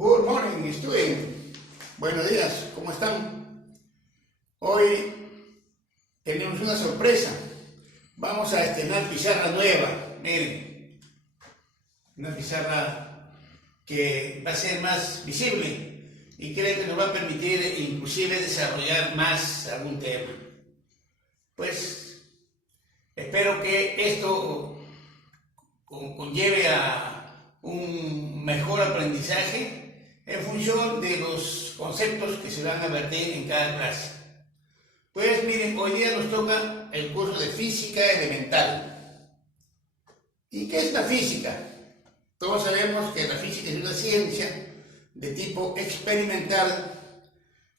Good morning, student. Buenos días, ¿cómo están? Hoy tenemos una sorpresa. Vamos a estrenar pizarra nueva. Miren, una pizarra que va a ser más visible y creo que nos va a permitir inclusive desarrollar más algún tema. Pues espero que esto conlleve a un mejor aprendizaje en función de los conceptos que se van a vertir en cada clase. Pues miren, hoy día nos toca el curso de física elemental. ¿Y qué es la física? Todos sabemos que la física es una ciencia de tipo experimental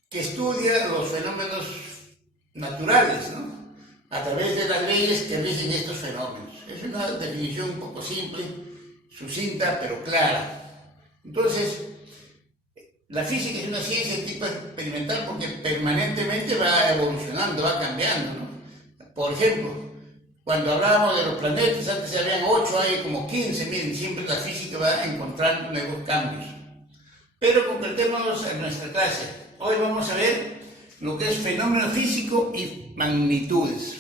que estudia los fenómenos naturales, ¿no? A través de las leyes que rigen estos fenómenos. Es una definición un poco simple, sucinta, pero clara. Entonces, la física es una ciencia de tipo experimental porque permanentemente va evolucionando, va cambiando, ¿no? Por ejemplo, cuando hablábamos de los planetas, antes habían 8, hay como 15, miren, siempre la física va encontrando nuevos cambios. Pero concretémonos en nuestra clase. Hoy vamos a ver lo que es fenómeno físico y magnitudes.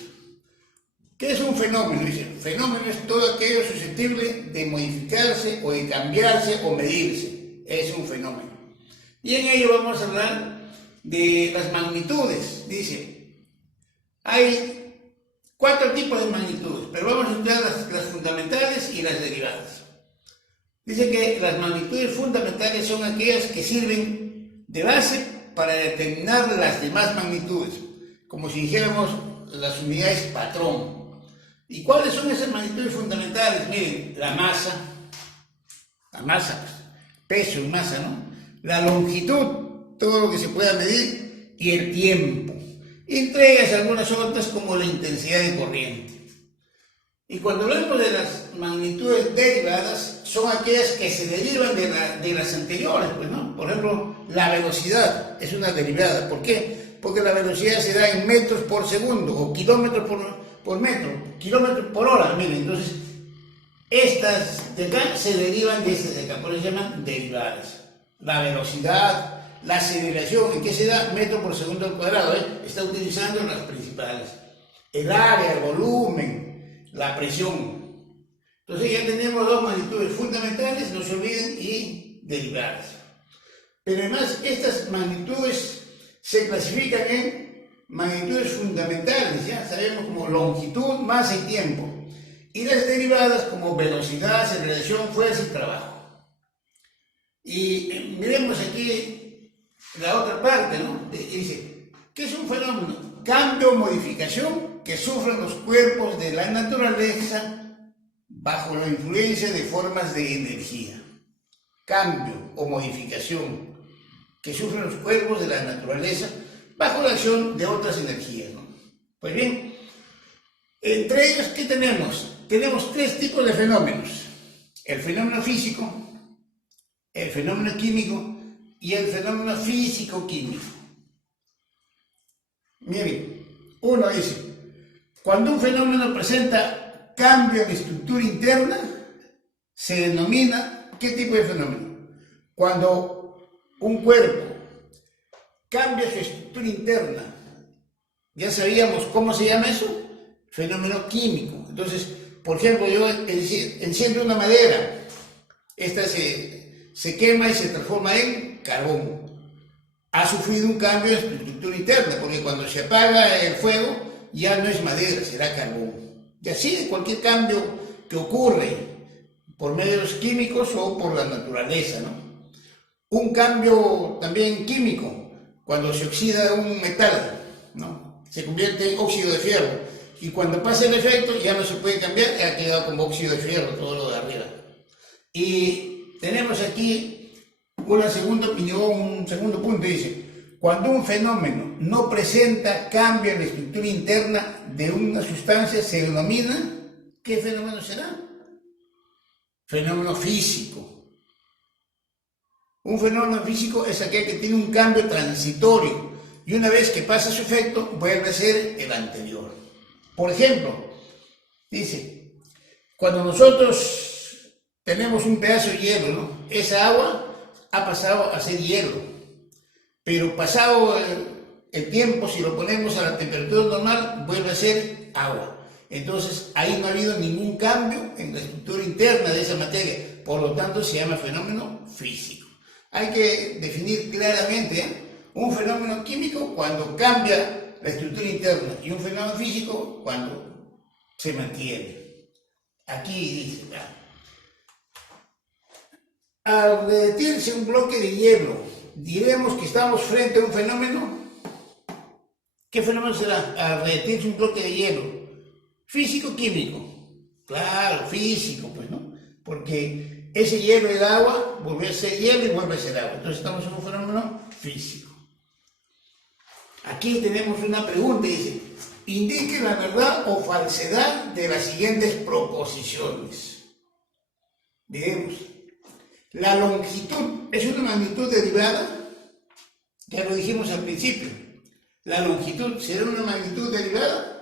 ¿Qué es un fenómeno? Dice, fenómeno es todo aquello susceptible de modificarse o de cambiarse o medirse. Es un fenómeno. Y en ello vamos a hablar de las magnitudes. Dice, hay 4 tipos de magnitudes, pero vamos a estudiar las fundamentales y las derivadas. Dice que las magnitudes fundamentales son aquellas que sirven de base para determinar las demás magnitudes, como si dijéramos las unidades patrón. ¿Y cuáles son esas magnitudes fundamentales? Miren, la masa, pues, peso y masa, ¿no? La longitud, todo lo que se pueda medir, y el tiempo. Entre ellas algunas otras como la intensidad de corriente. Y cuando hablamos de las magnitudes derivadas, son aquellas que se derivan de las anteriores, pues, ¿no? Por ejemplo, la velocidad es una derivada. ¿Por qué? Porque la velocidad se da en metros por segundo o kilómetros por metro, kilómetros por hora, miren. Entonces, estas de acá se derivan de estas de acá, por eso se llaman derivadas. La velocidad, la aceleración, ¿en qué se da? Metro por segundo al cuadrado, está utilizando las principales. El área, el volumen, la presión. Entonces ya tenemos 2 magnitudes fundamentales, no se olviden, y derivadas. Pero además estas magnitudes se clasifican en magnitudes fundamentales, ya sabemos, como longitud, masa y tiempo. Y las derivadas como velocidad, aceleración, fuerza y trabajo. Y miremos aquí la otra parte, ¿no? Dice, ¿qué es un fenómeno? Cambio o modificación que sufren los cuerpos de la naturaleza bajo la influencia de formas de energía. Cambio o modificación que sufren los cuerpos de la naturaleza bajo la acción de otras energías, ¿no? Pues bien, entre ellos, ¿qué tenemos? Tenemos 3 tipos de fenómenos. El fenómeno físico, el fenómeno químico y el fenómeno físico-químico. Miren, uno dice, cuando un fenómeno presenta cambio de estructura interna, se denomina, ¿qué tipo de fenómeno? Cuando un cuerpo cambia su estructura interna, ya sabíamos cómo se llama eso, fenómeno químico. Entonces, por ejemplo, yo enciendo una madera, esta se quema y se transforma en carbón. Ha sufrido un cambio en su estructura interna, porque cuando se apaga el fuego ya no es madera, será carbón. Y así cualquier cambio que ocurre por medios químicos o por la naturaleza, ¿no? Un cambio también químico, cuando se oxida un metal, ¿no? Se convierte en óxido de fierro. Y cuando pasa el efecto ya no se puede cambiar, ha quedado como óxido de fierro todo lo de arriba. Y tenemos aquí una segunda opinión, un segundo punto, dice, cuando un fenómeno no presenta cambio en la estructura interna de una sustancia, se denomina, ¿qué fenómeno será? Fenómeno físico. Un fenómeno físico es aquel que tiene un cambio transitorio y una vez que pasa su efecto, vuelve a ser el anterior. Por ejemplo, dice, cuando nosotros tenemos un pedazo de hielo, ¿no? Esa agua ha pasado a ser hielo, pero pasado el tiempo, si lo ponemos a la temperatura normal, vuelve a ser agua. Entonces, ahí no ha habido ningún cambio en la estructura interna de esa materia, por lo tanto se llama fenómeno físico. Hay que definir claramente un fenómeno químico cuando cambia la estructura interna y un fenómeno físico cuando se mantiene. Aquí dice, al derretirse un bloque de hielo, diremos que estamos frente a un fenómeno. ¿Qué fenómeno será? Al derretirse un bloque de hielo. ¿Físico o químico? Claro, físico, pues, ¿no? Porque ese hielo era agua, vuelve a ser hielo y vuelve a ser agua. Entonces estamos en un fenómeno físico. Aquí tenemos una pregunta, dice, indique la verdad o falsedad de las siguientes proposiciones. Miremos. La longitud es una magnitud derivada, ya lo dijimos al principio. La longitud será una magnitud derivada.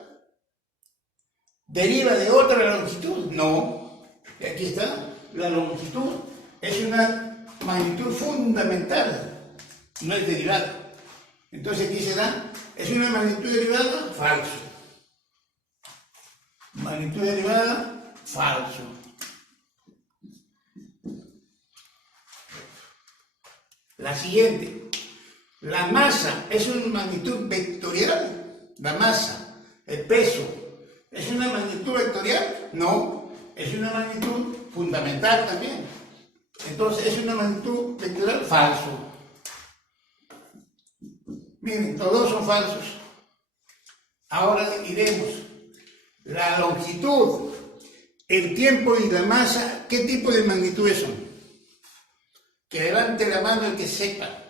¿Deriva de otra longitud? No. Y aquí está. La longitud es una magnitud fundamental, no es derivada. Entonces aquí se da, ¿es una magnitud derivada? Falso. Magnitud derivada, falso. La siguiente. La masa es una magnitud vectorial. La masa, el peso, ¿es una magnitud vectorial? No, es una magnitud fundamental también. Entonces, ¿es una magnitud vectorial? Falso. Miren, todos son falsos. Ahora iremos. La longitud, el tiempo y la masa, ¿qué tipo de magnitudes son? Que levante la mano el que sepa.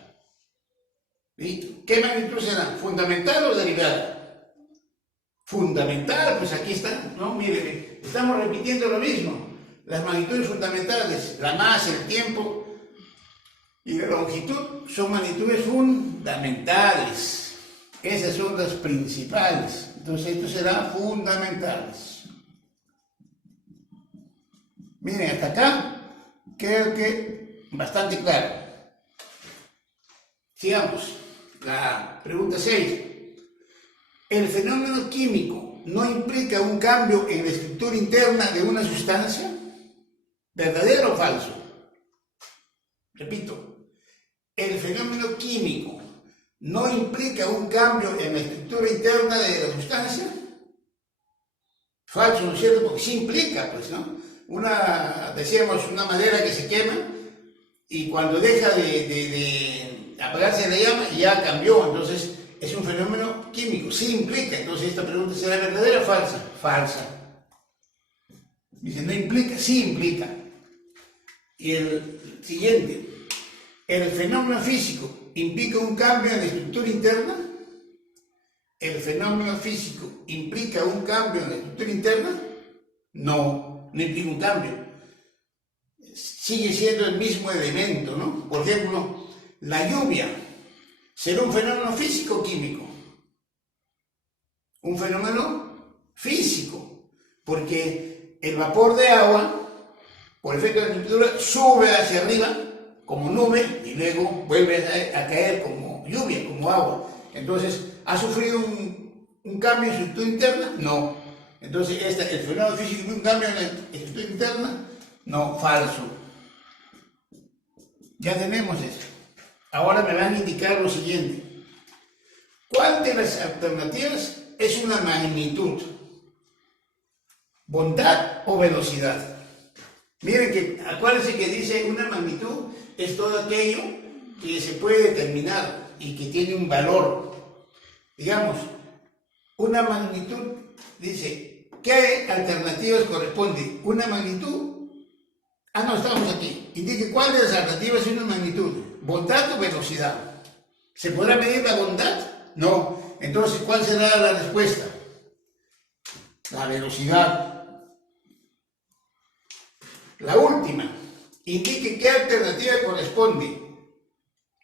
¿Sí? ¿Qué magnitud será? ¿Fundamental o derivada? Fundamental, pues aquí está, ¿no? Miren, estamos repitiendo lo mismo. Las magnitudes fundamentales, la masa, el tiempo y la longitud son magnitudes fundamentales. Esas son las principales. Entonces esto será fundamentales. Miren, hasta acá creo que bastante claro. Sigamos. La pregunta 6. ¿El fenómeno químico no implica un cambio en la estructura interna de una sustancia? ¿Verdadero o falso? Repito. ¿El fenómeno químico no implica un cambio en la estructura interna de la sustancia? Falso, ¿no es cierto? Porque sí implica, pues, ¿no? Decíamos, una madera que se quema y cuando deja de apagarse la llama ya cambió, entonces es un fenómeno químico, sí implica. Entonces esta pregunta será verdadera o falsa. Falsa. Dice, no implica, sí implica. Y el siguiente, ¿el fenómeno físico implica un cambio en la estructura interna? ¿El fenómeno físico implica un cambio en la estructura interna? No, no implica un cambio. Sigue siendo el mismo elemento, ¿no? Por ejemplo, la lluvia, ¿será un fenómeno físico o químico? Un fenómeno físico, porque el vapor de agua, por efecto de la temperatura, sube hacia arriba como nube y luego vuelve a caer como lluvia, como agua. Entonces, ¿ha sufrido un cambio en su estructura interna? No. Entonces, el fenómeno físico tiene un cambio en la estructura interna. No, falso. Ya tenemos eso. Ahora me van a indicar lo siguiente. ¿Cuál de las alternativas es una magnitud? ¿Bondad o velocidad? Miren que, acuérdense que dice una magnitud es todo aquello que se puede determinar y que tiene un valor. Digamos, una magnitud, dice, ¿qué alternativas corresponde? Una magnitud. No, estamos aquí. Indique cuál de las alternativas es una magnitud. ¿Bondad o velocidad? ¿Se podrá medir la bondad? No. Entonces, ¿cuál será la respuesta? La velocidad. La última. Indique qué alternativa corresponde.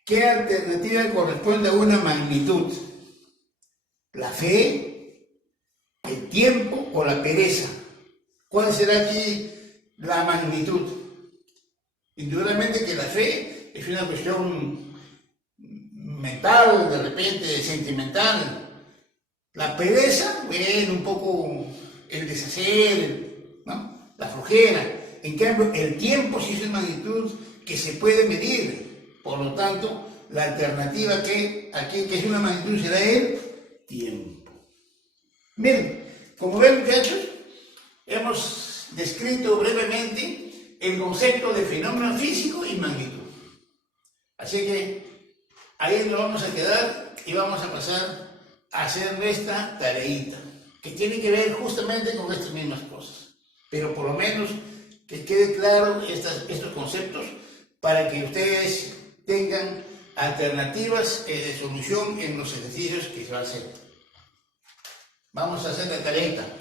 ¿Qué alternativa corresponde a una magnitud? ¿La fe, el tiempo o la pereza? ¿Cuál será aquí la magnitud? Indudablemente que la fe es una cuestión mental, de repente sentimental. La pereza, bueno, un poco el deshacer, ¿no? La flojera. En cambio, el tiempo sí es una magnitud que se puede medir. Por lo tanto, la alternativa que aquí, que es una magnitud, será el tiempo. Miren, como ven, muchachos, hemos descrito brevemente el concepto de fenómeno físico y magnitud. Así que ahí nos vamos a quedar y vamos a pasar a hacer nuestra tareita, que tiene que ver justamente con estas mismas cosas. Pero por lo menos que quede claro estos conceptos para que ustedes tengan alternativas de solución en los ejercicios que se va a hacer. Vamos a hacer la tareita.